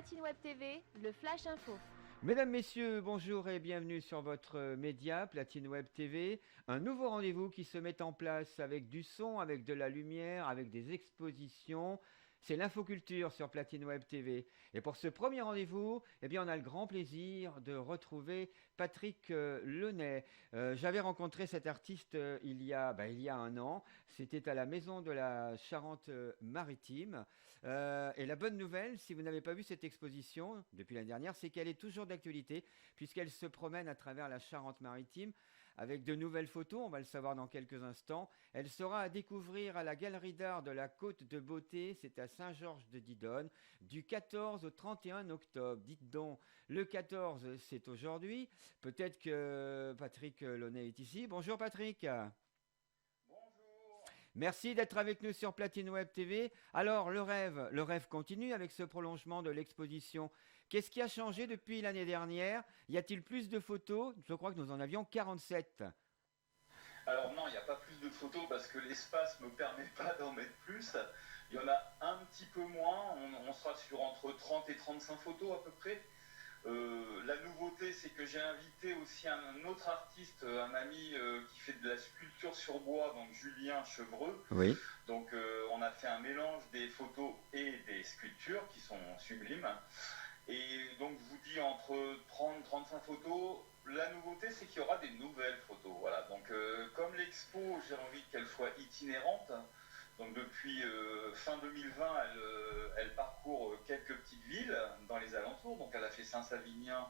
Platine Web TV, le Flash Info. Mesdames, Messieurs, bonjour et bienvenue sur votre média Platine Web TV. Un nouveau rendez-vous qui se met en place avec du son, avec de la lumière, avec des expositions. C'est l'infoculture sur Platine Web TV. Et pour ce premier rendez-vous, eh bien, on a le grand plaisir de retrouver Patrick Launay. J'avais rencontré cet artiste il y a un an. C'était à la Maison de la Charente-Maritime. Et la bonne nouvelle, si vous n'avez pas vu cette exposition depuis l'année dernière, c'est qu'elle est toujours d'actualité, puisqu'elle se promène à travers la Charente-Maritime avec de nouvelles photos, on va le savoir dans quelques instants. Elle sera à découvrir à la Galerie d'Art de la Côte de Beauté, c'est à Saint-Georges-de-Didonne, du 14 au 31 octobre. Dites donc, le 14, c'est aujourd'hui. Peut-être que Patrick Launay est ici. Bonjour Patrick. Bonjour. Merci d'être avec nous sur Platine Web TV. Alors, le rêve continue avec ce prolongement de l'exposition. Qu'est-ce qui a changé depuis l'année dernière? Y a-t-il plus de photos? Je crois que nous en avions 47. Alors non, il n'y a pas plus de photos parce que l'espace ne me permet pas d'en mettre plus. Il y en a un petit peu moins, on sera sur entre 30 et 35 photos à peu près. La nouveauté, c'est que j'ai invité aussi un autre artiste, un ami qui fait de la sculpture sur bois, donc Julien Chevreux. Oui. Donc on a fait un mélange des photos et des sculptures qui sont sublimes. Et donc je vous dis entre 30 et 35 photos. La nouveauté, c'est qu'il y aura des nouvelles photos. Voilà. Donc comme l'expo, j'ai envie qu'elle soit itinérante. Donc depuis fin 2020, elle parcourt quelques petites villes dans les alentours. Donc elle a fait Saint-Savinien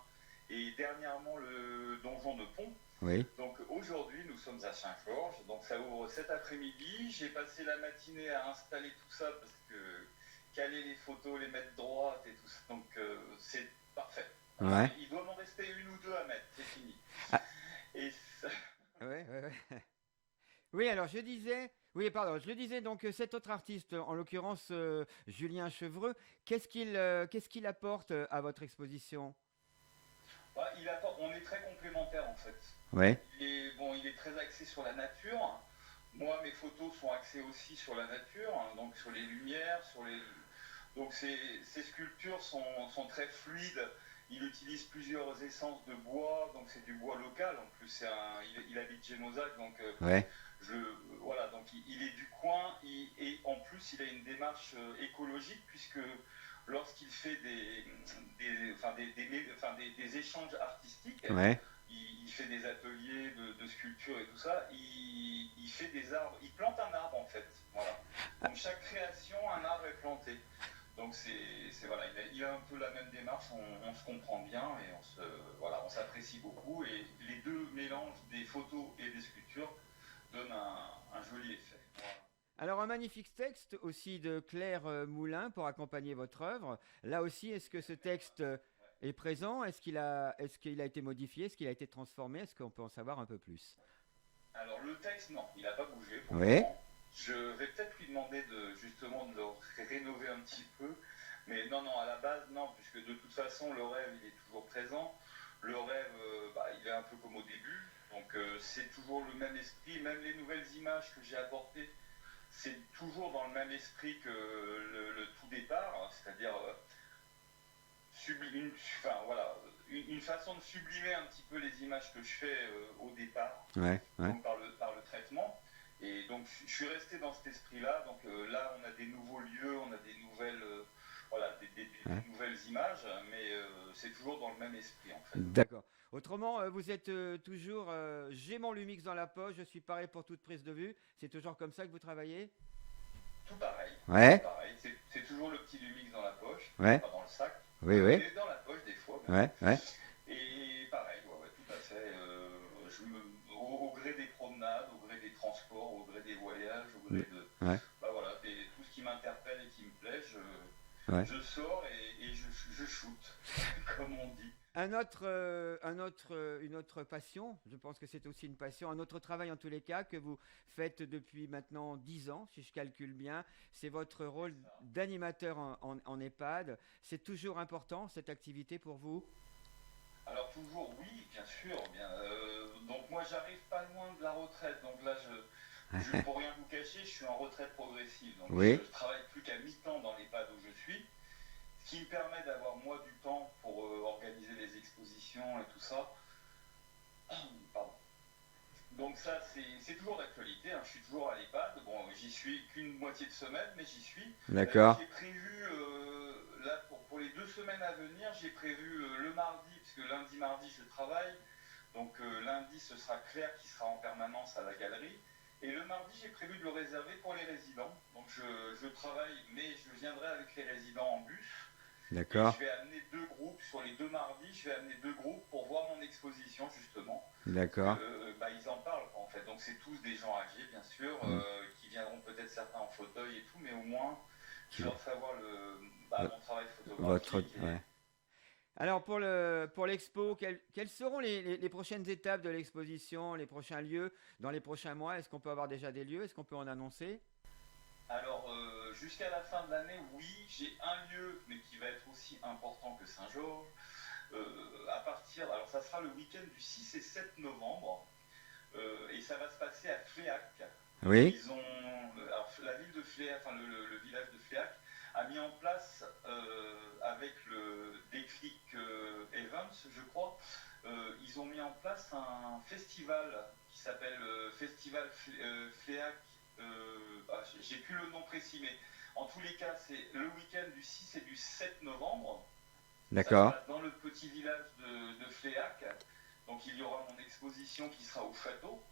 et dernièrement le donjon de Pont. Oui. Donc aujourd'hui, nous sommes à Saint-Georges. Donc ça ouvre cet après-midi. J'ai passé la matinée à installer tout ça parce que caler les photos, les mettre droites et tout ça. Donc c'est parfait. Ouais. Il doit m'en rester une ou deux à mettre. C'est fini. Ah, Et ça... ouais, ouais, ouais. Oui, alors je disais, oui, pardon, je le disais donc cet autre artiste, en l'occurrence Julien Chevreux, qu'est-ce qu'il apporte à votre exposition? Bah, on est très complémentaires en fait. Ouais. Il est très axé sur la nature. Moi, mes photos sont axées aussi sur la nature, hein, donc sur les lumières, donc ces sculptures sont très fluides. Il utilise plusieurs essences de bois, donc c'est du bois local. En plus, il habite Génozac, donc Ouais. je, voilà, donc il est du coin et en plus il a une démarche écologique puisque lorsqu'il fait des échanges artistiques, Ouais. il fait des ateliers de sculpture et tout ça, il fait des arbres, il plante un arbre en fait. Voilà. Donc chaque création, un arbre est planté. Donc voilà, il a un peu la même démarche, on se comprend bien et on s'apprécie beaucoup et les deux mélanges des photos et des sculptures donnent un joli effet. Voilà. Alors un magnifique texte aussi de Claire Moulin pour accompagner votre œuvre. Là aussi, est-ce que ce texte est présent? Est-ce qu'il a été modifié? Est-ce qu'il a été transformé? Est-ce qu'on peut en savoir un peu plus? Alors le texte, non, il n'a pas bougé pour le Oui. moment. Je vais peut-être lui demander justement de le rénover un petit peu. Mais non, non, à la base, non, puisque de toute façon, le rêve, il est toujours présent. Le rêve, il est un peu comme au début. Donc c'est toujours le même esprit. Même les nouvelles images que j'ai apportées, c'est toujours dans le même esprit que le tout départ. C'est-à-dire une façon de sublimer un petit peu les images que je fais au départ, Ouais. Ouais. donc par le traitement. Et donc je suis resté dans cet esprit-là. Donc là, on a des nouveaux lieux, on a des nouvelles, Ouais. des nouvelles images, mais c'est toujours dans le même esprit en fait. D'accord. Autrement, vous êtes toujours. J'ai mon Lumix dans la poche, je suis paré pour toute prise de vue. C'est toujours comme ça que vous travaillez? Tout pareil, tout Ouais. pareil. C'est toujours le petit Lumix dans la poche, Ouais. pas dans le sac, Oui, oui. mais dans la poche des fois même. Ouais. Ouais. Et pareil, ouais, ouais, tout à fait. Au gré des promenades, au gré des transports, au gré des voyages, au gré de, Ouais. voilà, tout ce qui m'interpelle et qui me plaît, Ouais. je sors et je shoot, comme on dit. Une autre passion, je pense que c'est aussi une passion, un autre travail en tous les cas que vous faites depuis maintenant 10 ans, si je calcule bien, c'est votre C'est rôle ça. d'animateur en EHPAD. C'est toujours important cette activité pour vous? Alors toujours, oui, bien sûr. Donc moi, j'arrive pas loin de la retraite. Donc là, pour rien vous cacher, je suis en retraite progressive. Donc Oui. je travaille plus qu'à mi-temps dans l'EHPAD où je suis. Ce qui me permet d'avoir moi du temps pour organiser les expositions et tout ça. Pardon. Donc ça, c'est toujours d'actualité, hein. Je suis toujours à l'EHPAD. Bon, j'y suis qu'une moitié de semaine, mais j'y suis. D'accord. J'ai prévu, là, pour les 2 semaines à venir, j'ai prévu le mardi, parce que lundi, mardi, je travaille. Donc lundi, ce sera Claire qui sera en permanence à la galerie. Et le mardi, j'ai prévu de le réserver pour les résidents. Donc je travaille, mais je viendrai avec les résidents en bus. D'accord. Je vais amener 2 groupes, sur les 2 mardis, je vais amener 2 groupes pour voir mon exposition, justement. D'accord. Ils en parlent, en fait. Donc c'est tous des gens âgés, bien sûr, qui viendront peut-être certains en fauteuil et tout, mais au moins, je leur ferai voir mon travail photographique. Ouais. Alors pour l'expo, quelles seront les prochaines étapes de l'exposition, les prochains lieux dans les prochains mois? Est-ce qu'on peut avoir déjà des lieux? Est-ce qu'on peut en annoncer? Alors, jusqu'à la fin de l'année, oui, j'ai un lieu, mais qui va être aussi important que Saint-Georges. Alors ça sera le week-end du 6 et 7 novembre, et ça va se passer à Fléac. Oui. Alors, la ville de Fléac, enfin le village de Fléac, a mis en place, avec le Déclic Events, je crois, ils ont mis en place un festival qui s'appelle Festival Fléac. J'ai plus le nom précis, mais en tous les cas, c'est le week-end du 6 et du 7 novembre. D'accord. Ça se passe dans le petit village de Fléac. Donc il y aura mon exposition qui sera au château.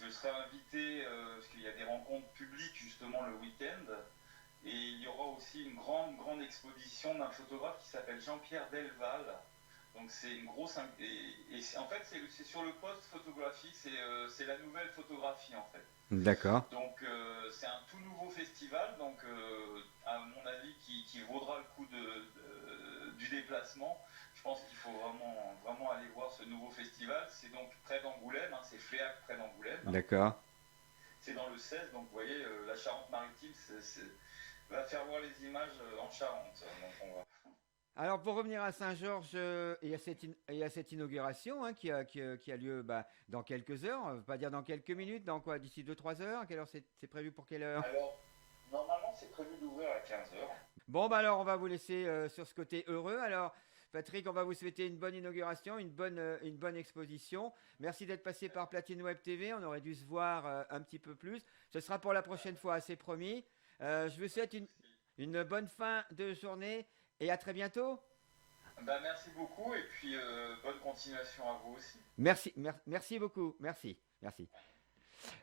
Je serai invité, parce qu'il y a des rencontres publiques justement le week-end. Et il y aura aussi une grande exposition d'un photographe qui s'appelle Jean-Pierre Delval. Donc c'est une grosse... Et en fait, c'est sur le poste photographique, c'est la nouvelle photographie en fait. D'accord. Donc c'est un tout nouveau festival, donc à mon avis qui vaudra le coup du déplacement. Je pense qu'il faut vraiment aller voir ce nouveau festival. C'est donc près d'Angoulême, hein, c'est Fléac près d'Angoulême. D'accord. C'est dans le 16, donc vous voyez, la Charente-Maritime va faire voir les images en Charente. Donc Alors pour revenir à Saint-Georges, il y a cette inauguration hein, qui a lieu dans quelques heures, on ne veut pas dire dans quelques minutes, dans quoi, d'ici 2-3 heures? À quelle heure c'est prévu, pour quelle heure? Alors, normalement c'est prévu d'ouvrir à 15h. Bon alors on va vous laisser sur ce côté heureux. Alors Patrick, on va vous souhaiter une bonne inauguration, une bonne exposition. Merci d'être passé par Platine Web TV, on aurait dû se voir un petit peu plus. Ce sera pour la prochaine fois, c'est promis. Je vous souhaite une bonne fin de journée. Et à très bientôt. Merci beaucoup et puis bonne continuation à vous aussi. Merci beaucoup. Merci.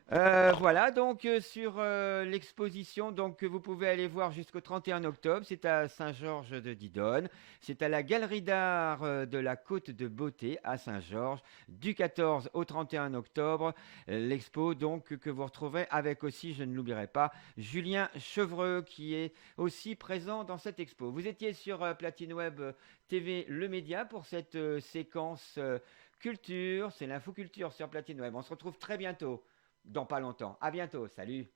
Voilà donc sur l'exposition donc que vous pouvez aller voir jusqu'au 31 octobre. C'est à Saint-Georges de Didonne. C'est à la Galerie d'Art de la Côte de Beauté à Saint-Georges du 14 au 31 octobre. L'expo donc que vous retrouverez avec aussi, je ne l'oublierai pas, Julien Chevreux qui est aussi présent dans cette expo. Vous étiez sur Platine Web TV, le média, pour cette séquence culture. C'est l'infoculture sur Platine Web. On se retrouve très bientôt. Dans pas longtemps. À bientôt. Salut.